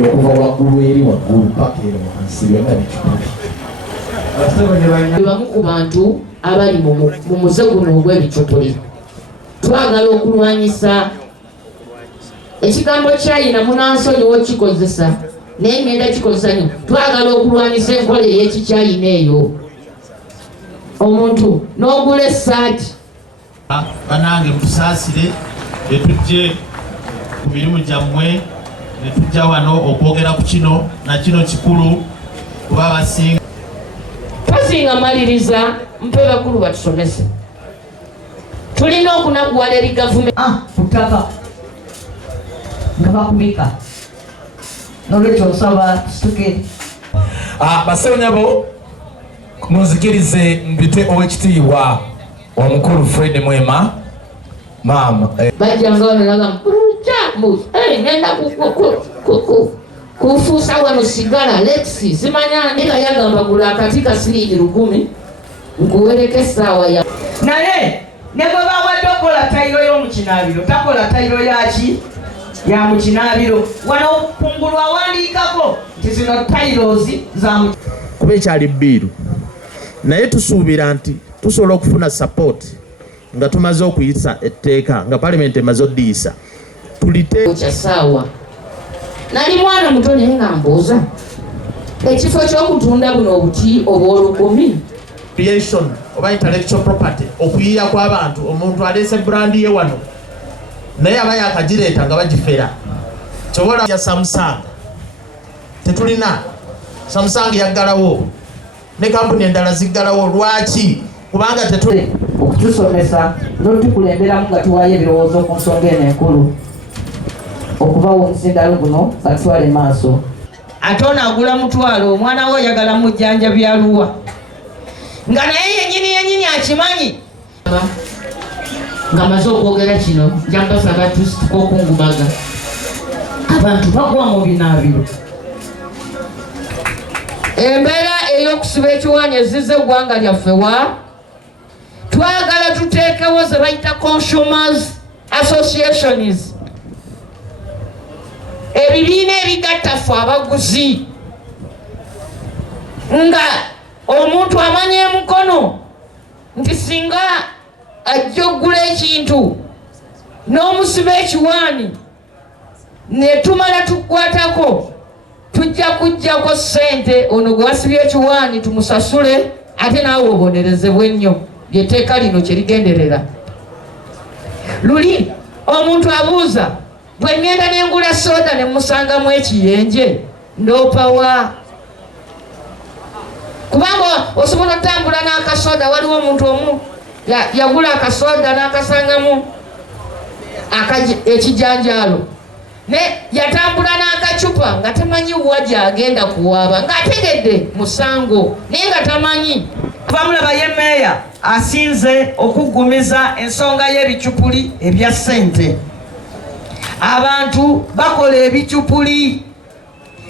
ebicupuli okuva waggulu eri waggulu paka eno wansi byonna bicupuli. Bamu ku bantu abali mu muze guno ogw'ebicupuli twagala okulwanyisa ekigambo kyayina munansonyi wokikozesa naye ngenda kikozesa nyo. Twagala okulwanyisa enkola ey'ekikyayina eyo. Omuntu n'ogula essaati banange mutusaasire netujje ku mirimu gyammwe netujja wano okwogera ku kino na kino kikulu kuba abasinga tosinga maliriza mpe bakulu batusomese. Tulina okunakuwala eri gavumenti kutaka nga bakumika nolwekyo nsaba tusituke. Basawo nyabo munzikirize mbite ow'ekitiibwa omukulu Fred Mwema maama bajjanga wanonaga ngenda kufuusa wano sigala Lexi zimanya ndika yagamba gula akati ka siringi 10 nkuwereka essaawa ya naye ne bwe bawadde okola tayiro y'omukinaabiro takola tayiro yaki ya mukinaabiro wano kungulu awandiikako nti zino tayirozi za kuba ekyali bbiiru naye tusuubira nti tusobola okufuna support nga tumaze okuyisa etteeka nga parliament emaze oddiyisa kyasaawa. Nali mwana muto naye nga mbuuza ekifo ky'okutunda buno obuti obw'olukumi creation oba intellectual property okuyiya kw'abantu. Omuntu aleese brandi ye wano naye aba yakagireeta nga bagifera. Kyobola ya Samsung tetulina. Samsung yaggalawo ne kampuni endala ziggalawo. Lwaki? Kubanga tetuli okutusomesa n'otukulemberamu nga tuwaayo ebirowoozo ku nsonga eno enkulu okubawo omusindalo guno batwale maaso. Ate onaagula mutwalo omwana we oyagala mujjanjabi aluwa nga naye yennyini akimanyi. Nga maze okwogera kino jambasaba tukokungubaga abantu bagwa mu binaabiro. Embeera ey'okusiba ekiwaanyi ezizze eggwanga lyaffe wa twagala tuteekewo ze bayita consumers associations, ebibiina ebigatta ffe abaguzi, nga omuntu amanya emukono nti singa ajja oggula ekintu n'omusiba ekiwaanyi ne tumala tukwatako tujja kujjako ssente ono gwe wasibye ekiwaanyi tumusasule ate naawe obonerezebwe ennyo. Lyetteeka lino kye ligenderera. Luli omuntu abuuza bwe ngenda n'engula soda ne musangamu ekiyenje ndoopawa? Kubanga osobola otambula n'akasoda. Waliwo omuntu omu yagula akasoda n'akasangamu ekijanjaalo ne yatambula n'akacupa nga tamanyi wa gy'agenda kuwaaba ng'ategedde musango naye nga tamanyi. Bamulaba ye meeya asinze okuggumiza ensonga y'ebicupuli ebya ssente. Abantu bakola ebicupuli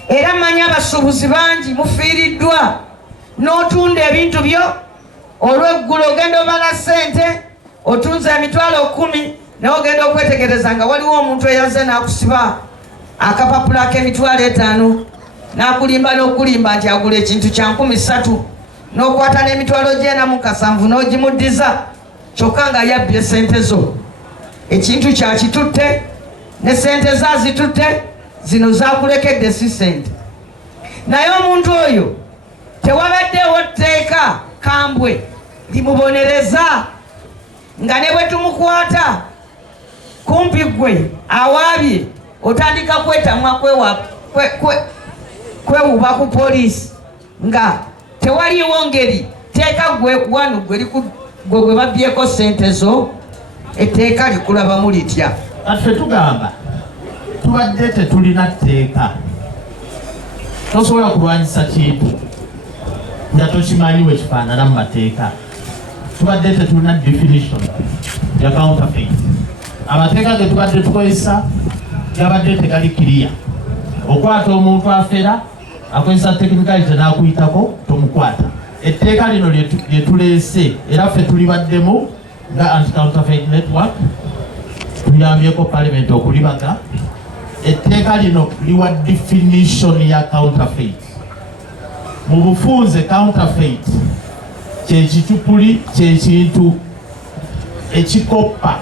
era manyi abasuubuzi bangi mufiiriddwa. N'otunda ebintu byo olw'eggulu ogenda obala ssente otunze emitwalo 10 naye ogenda okwetegereza nga waliwo omuntu eyaze n'akusiba akapapula k'emitwalo 5 n'akulimba n'okulimba nti agula ekintu kya 3,000 n'okwata n'emitwalo 97 n'ogimuddiza kyokka nga yabbye ssente zo. Ekintu kyakitutte ne ssente zazitutte zino zakulekedde si ssente. Naye omuntu oyo tewabaddewo tteeka kambwe limubonereza nga ne bwe tumukwata kumpi gwe awaabye otandika kwetamwa kwewuba ku poliisi nga tewaliwo ngeri teeka gwe wano gwe babbyeko ssente zo etteeka likulabamu litya. Ffe tugamba tubadde tetulina tteeka. Tosobola kulwanyisa kintu nga tokimanyi bwe kifaanana mu mateeka. Tubadde tetulina definition ya counterfeit. Amateeka ge tubadde tukozesa gabadde tegali kiriya. Okwata omuntu afera akozesa technicality n'akuyitako tomukwata. Etteeka lino lye tuleese era ffe tulibaddemu nga anti-counterfeit network tuyambyeko parliament okulibaga etteeka lino liwa definition ya counterfeit. Mu bufunze counterfeit kyekicupuli kyekintu ekikoppa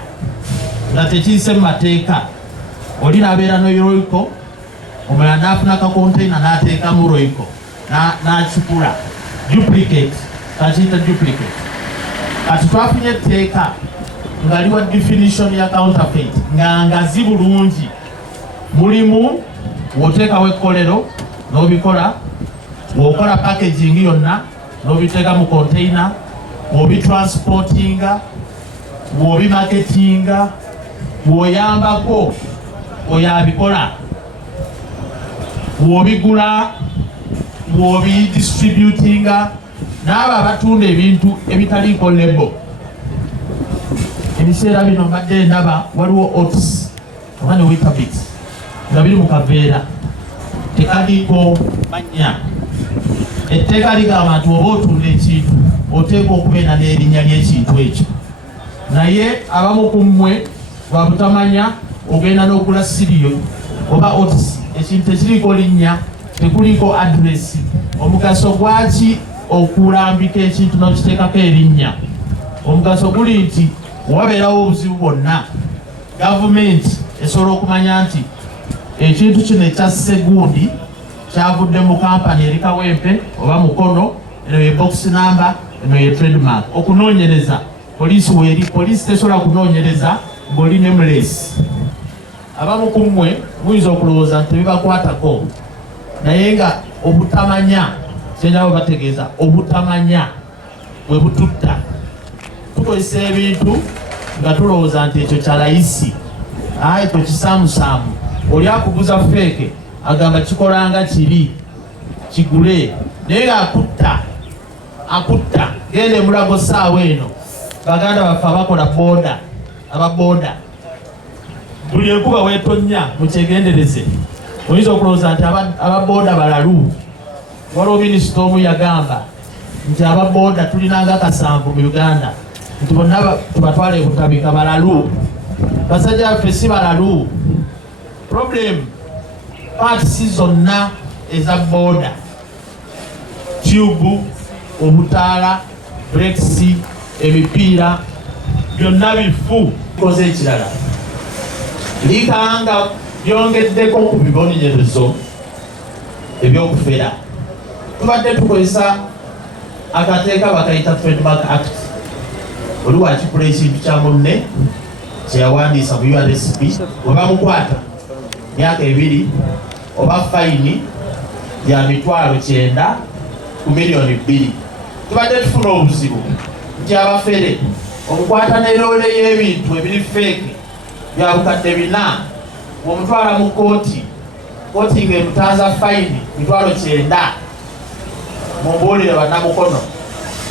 nga tekiyise mu mateeka. Oli nabeera no Royco, omulala n'afuna ka container n'ateeka mu Royco n'acupula duplicate, kakiyita duplicate. Kati twafunye etteeka nga liwa definition ya counterfeit nga ngazi bulungi. Mulimu woteekawo ekkolero n'obikola, wokola packaging yonna n'obiteeka mu container, wobitransportinga, wobimarketinga, woyambako oyo abikola, wobigula, wobidistributinga, n'abo abatunda ebintu ebitaliiko lebo. Ebiseera bino mbadde ndaba waliwo oats oba ne Weetabix nga biri mu kaveera tekaliiko mannya. Etteeka ligamba nti oba otunda ekintu oteeka okubeera n'erinnya ly'ekintu ekyo, naye abamu ku mmwe babutamanya ogenda n'okula siriyo oba oats, ekintu tekiriiko linnya, tekuliiko adresi. Omugaso gwaki okulambika ekintu n'okiteekako erinnya? Omugaso guli nti wabeerawo obuzibu bwonna, gavumenti esobola okumanya nti ekintu kino ekya segundi kyavudde mu kampani eri Kawempe oba Mukono, eno ye box number, eno ye trademark. Okunoonyereza poliisi weeri, poliisi tesobola kunoonyereza ng'oli nameless. Abamu ku mmwe muyinza okulowooza nti tebibakwatako, naye nga obutamanya, kyenjaba bategeeza, obutamanya bwe bututta. Tukozesa ebintu nga tulowooza nti ekyo kya layisi, ekyo kisaamusaamu. Oli akuguza feeke agamba kikolanga kiri kigule, naye nga akutta. Genda e Mulago saawa eno, baganda baffe abakola boda, ababoda, buli enkuba weetonnya mukyegendereze. Oyinza okulowooza nti ababoda balalu. Waliwo minisita omu yagamba nti ababoda tulinanga 7 mu Uganda, nti bonna tubatwale butabika balalu. Basajja baffe si balalu. Problem parts zonna eza boda, tube, obutaala, brakes, emipiira, byonna bifu. Koze ekirala likanga byongeddeko ku bibonerezo ebyokufera. Tubadde tukozesa akateeka bakayita Trademark Act. Oli wakikula ekintu kya munne kyeyawandiisa mu URSP, oba mukwata myaka 2 oba fayini ya $900 ku $2,000,000. Tubadde tufuna obuzibu nti abafere omukwata n'eroole y'ebintu ebiri feeke bya bukadde 4 omutwala mu kooti ng'emutaaza fayini $900. Mumbuulire bannamukono,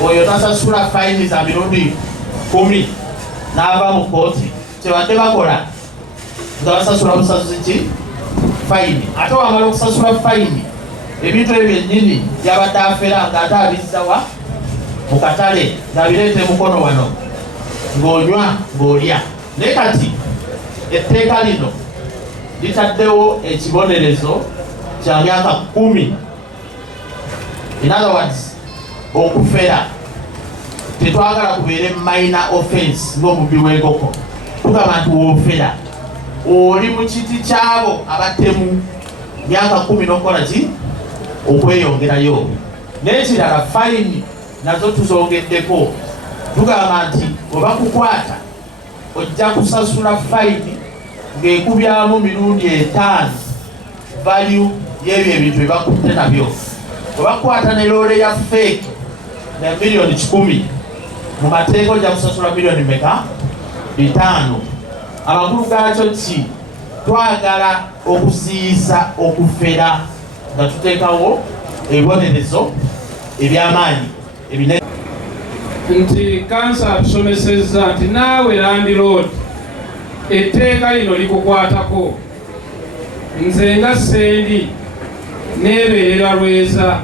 oyo tasasula fayini za mirundi 10 n'ava mu kooti. Kyebadde bakola nga basasula busasuzi ki? Fayini. Ate wamala okusasula fayini, ebintu ebyo byennyini byabadde afera ng'ate abizzawa mu katale ng'abireete mukono wano ng'onywa ng'olya. Naye kati etteeka lino litaddewo ekibonerezo kya myaka 10. In other words, okufera tetwagala kubeere minor offense ng'omubbi w'enkoko. Tugamba nti woofera oli mu kiti kyabo abattemu myaka 10 n'okukola ki? Okweyongerayo. N'ekirala fayini nazo tuzongeddeko. Tugamba nti oba kukwata ojja kusasula fayini ng'ekubyamu mirundi 5 value y'ebyo ebintu bye bakutte nabyo. Oba kukwata ne loole ya fake na $1,000,000 mu mateeka ojja kusasula $5,000,000 meka? 5. Amakulu gaakyo ki? Twagala okuziyiza okufera nga tuteekawo ebibonerezo eby'amaanyi ebinene. Nti kansa atusomesezza nti naawe landiroodi etteeka lino likukwatako. Nze nga Sendi neebeerera Lweza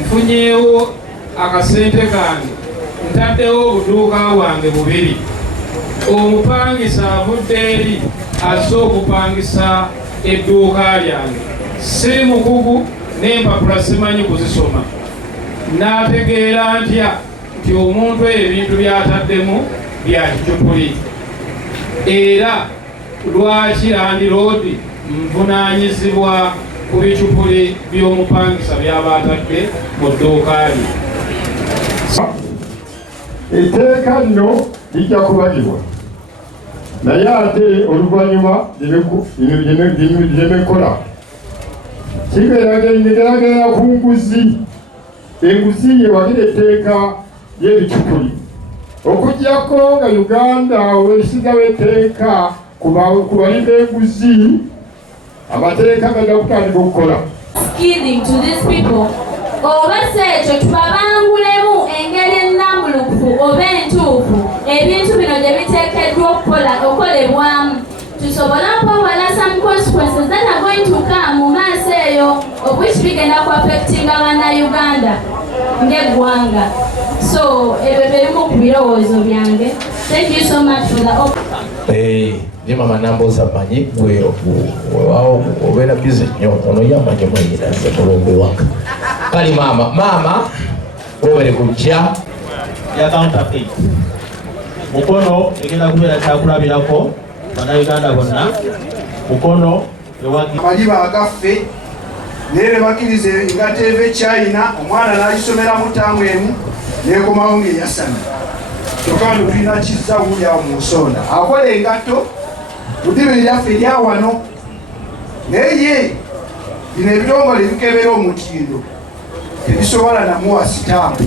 nfunyeewo akasente kange, ntaddewo obuduuka bwange 2. Omupangisa avudde eri azze okupangisa edduuka lyange, siri mukugu n'empapula simanyi kuzisoma. N'ategeera ntya nti omuntu ebintu by'ataddemu bya kicupuli, era lwaki Land Road nvunaanyizibwa ku bicupuli by'omupangisa by'aba atadde mu dduuka lye. Etteeka lino lijja kubalibwa, naye ate oluvannyuma lyemekola kigeragera ku nguzi. Enguzi yewagira etteeka y'ebicupuli okuggyako nga Uganda olwesigawo etteeka ku bali b'enguzi, amateeka gajja kutandika okukola. Giving to these people oba si ekyo tubabangulemu engeri ennambulukufu oba entuufu ebintu bino gye biteekeddwa okukolebwamu, tusobole okwewala some consequences that are going to come mu maaso eyo, of which bigenda ku affectinga bannayuganda ng'eggwanga. So ebyo birimu ku birowoozo byange. Thank you so much for the Ndi mama Nambooza manyi gwe obeera bizi nnyo ono yamanyi mwenyina nze mulumbe waka. Kali mama wobere kujja ya counterfeit mukono egenda kubeera kyakulabirako bannayuganda bonna. Mukono amaliba agaffe naye ne bakkiriza engato eva e China, omwana n'alisomera mu ttaamu emu neekomawo ng'eyasana. Kyokka wano tulina kizza wuli awo mu nsonda akola engato mu ddiba eryaffe erya wano, naye bino ebitongole ebikebera omutindo tebisobola namuwa sitampu